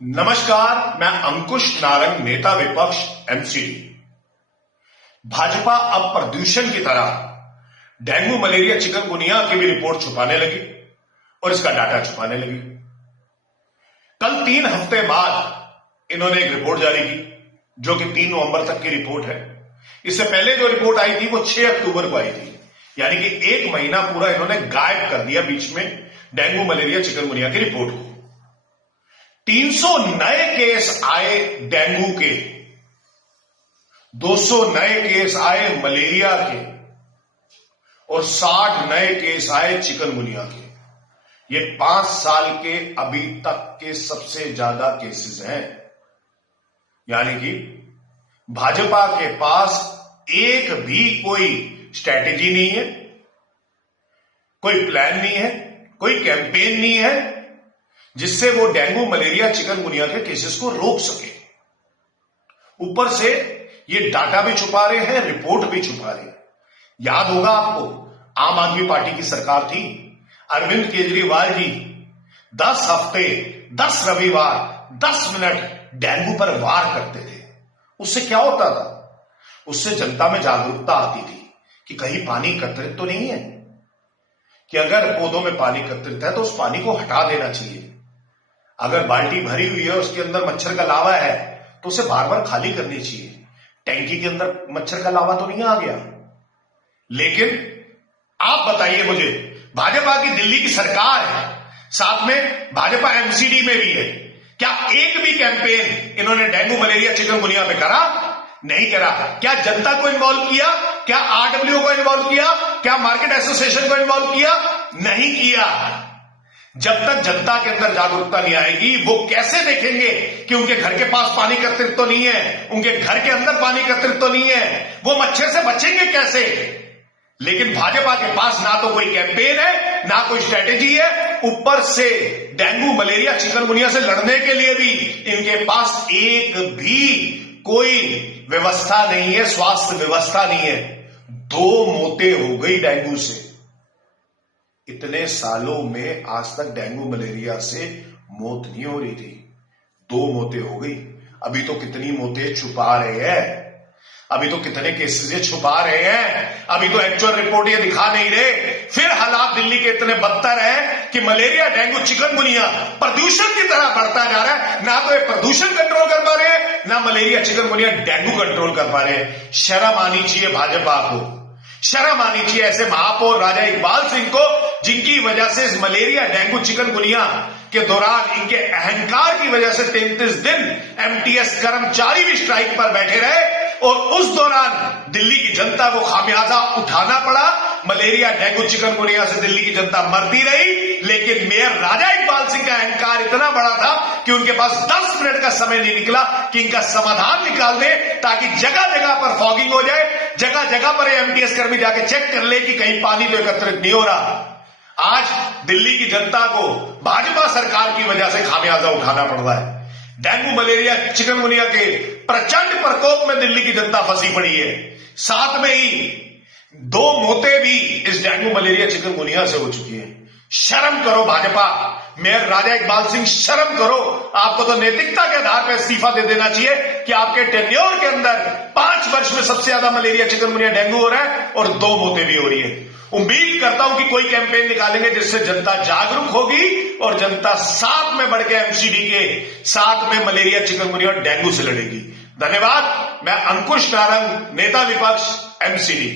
नमस्कार, मैं अंकुश नारंग, नेता विपक्ष एमसीडी। भाजपा अब प्रदूषण की तरह डेंगू, मलेरिया, चिकनगुनिया की भी रिपोर्ट छुपाने लगी और इसका डाटा छुपाने लगी। कल 3 हफ्ते बाद इन्होंने एक रिपोर्ट जारी की जो कि 3 नवंबर तक की रिपोर्ट है। इससे पहले जो रिपोर्ट आई थी वो 6 अक्टूबर को आई थी, यानी कि 1 महीना पूरा इन्होंने गायब कर दिया बीच में डेंगू, मलेरिया, चिकनगुनिया की रिपोर्ट को। 300 नए केस आए डेंगू के, 200 नए केस आए मलेरिया के और 60 नए केस आए चिकनगुनिया के। ये 5 साल के अभी तक के सबसे ज्यादा केसेस हैं। यानी कि भाजपा के पास एक भी कोई स्ट्रैटेजी नहीं है, कोई प्लान नहीं है, कोई कैंपेन नहीं है जिससे वो डेंगू, मलेरिया, चिकनगुनिया के केसेस को रोक सके। ऊपर से ये डाटा भी छुपा रहे हैं, रिपोर्ट भी छुपा रहे हैं। याद होगा आपको, आम आदमी पार्टी की सरकार थी, अरविंद केजरीवाल जी 10 हफ्ते 10 रविवार 10 मिनट डेंगू पर वार करते थे। उससे क्या होता था? उससे जनता में जागरूकता आती थी कि कहीं पानी एकत्रित तो नहीं है, कि अगर पौधों में पानी एकत्रित है तो उस पानी को हटा देना चाहिए। अगर बाल्टी भरी हुई है, उसके अंदर मच्छर का लावा है तो उसे बार बार खाली करनी चाहिए। टैंकी के अंदर मच्छर का लावा तो नहीं आ गया। लेकिन आप बताइए मुझे, भाजपा की दिल्ली की सरकार है, साथ में भाजपा एमसीडी में भी है, क्या एक भी कैंपेन इन्होंने डेंगू, मलेरिया, चिकनगुनिया पे करा? नहीं करा। क्या जनता को इन्वॉल्व किया? क्या आरडब्ल्यू को इन्वॉल्व किया? क्या मार्केट एसोसिएशन को इन्वॉल्व किया? नहीं किया। जब तक जनता के अंदर जागरूकता नहीं आएगी, वो कैसे देखेंगे कि उनके घर के पास पानी एकत्रित तो नहीं है, उनके घर के अंदर पानी एकत्रित तो नहीं है, वो मच्छर से बचेंगे कैसे? लेकिन भाजपा के पास ना तो कोई कैंपेन है, ना कोई स्ट्रेटेजी है, ऊपर से डेंगू, मलेरिया, चिकनगुनिया से लड़ने के लिए भी इनके पास एक भी कोई व्यवस्था नहीं है, स्वास्थ्य व्यवस्था नहीं है। 2 मौतें हो गई डेंगू से। इतने सालों में आज तक डेंगू, मलेरिया से मौत नहीं हो रही थी। 2 मौतें हो गई। अभी तो कितनी मौतें छुपा रहे हैं, अभी तो कितने केसेस ये छुपा रहे हैं, अभी तो एक्चुअल रिपोर्ट ये दिखा नहीं रहे। फिर हालात दिल्ली के इतने बदतर हैं कि मलेरिया, डेंगू, चिकनगुनिया प्रदूषण की तरह बढ़ता जा रहा है। ना तो ये प्रदूषण कंट्रोल कर पा रहे हैं, ना मलेरिया, चिकनगुनिया, डेंगू कंट्रोल कर पा रहे हैं। शर्म आनी चाहिए भाजपा को, शर्म आनी चाहिए ऐसे महापौर राजा इकबाल सिंह को, जिनकी वजह से इस मलेरिया, डेंगू, चिकनगुनिया के दौरान इनके अहंकार की वजह से 33 दिन एमटीएस कर्मचारी भी स्ट्राइक पर बैठे रहे और उस दौरान दिल्ली की जनता को खामियाजा उठाना पड़ा। मलेरिया, डेंगू, चिकनगुनिया से दिल्ली की जनता मरती रही, लेकिन मेयर राजा इकबाल सिंह का अहंकार इतना बड़ा था कि उनके पास 10 मिनट का समय नहीं निकला कि इनका समाधान निकाल दे, ताकि जगह जगह पर फॉगिंग हो जाए, जगह जगह पर एमटीएस कर्मी जाके चेक कर ले कि कहीं पानी तो एकत्रित नहीं हो रहा। आज दिल्ली की जनता को भाजपा सरकार की वजह से खामियाजा उठाना पड़ रहा है। डेंगू, मलेरिया, चिकनगुनिया के प्रचंड प्रकोप में दिल्ली की जनता फंसी पड़ी है। साथ में ही 2 मौतें भी इस डेंगू, मलेरिया, चिकनगुनिया से हो चुकी है। शर्म करो भाजपा, मेयर राजा इकबाल सिंह, शर्म करो। आपको तो नैतिकता के आधार पर इस्तीफा दे देना चाहिए कि आपके टेन्योर के अंदर 5 वर्ष में सबसे ज्यादा मलेरिया, चिकनगुनिया, डेंगू हो रहा है और 2 मौतें भी हो रही है। उम्मीद करता हूं कि कोई कैंपेन निकालेंगे जिससे जनता जागरूक होगी और जनता साथ में बढ़ के एमसीडी के साथ में मलेरिया, चिकनगुनिया और डेंगू से लड़ेगी। धन्यवाद। मैं अंकुश नारंग, नेता विपक्ष एमसीडी।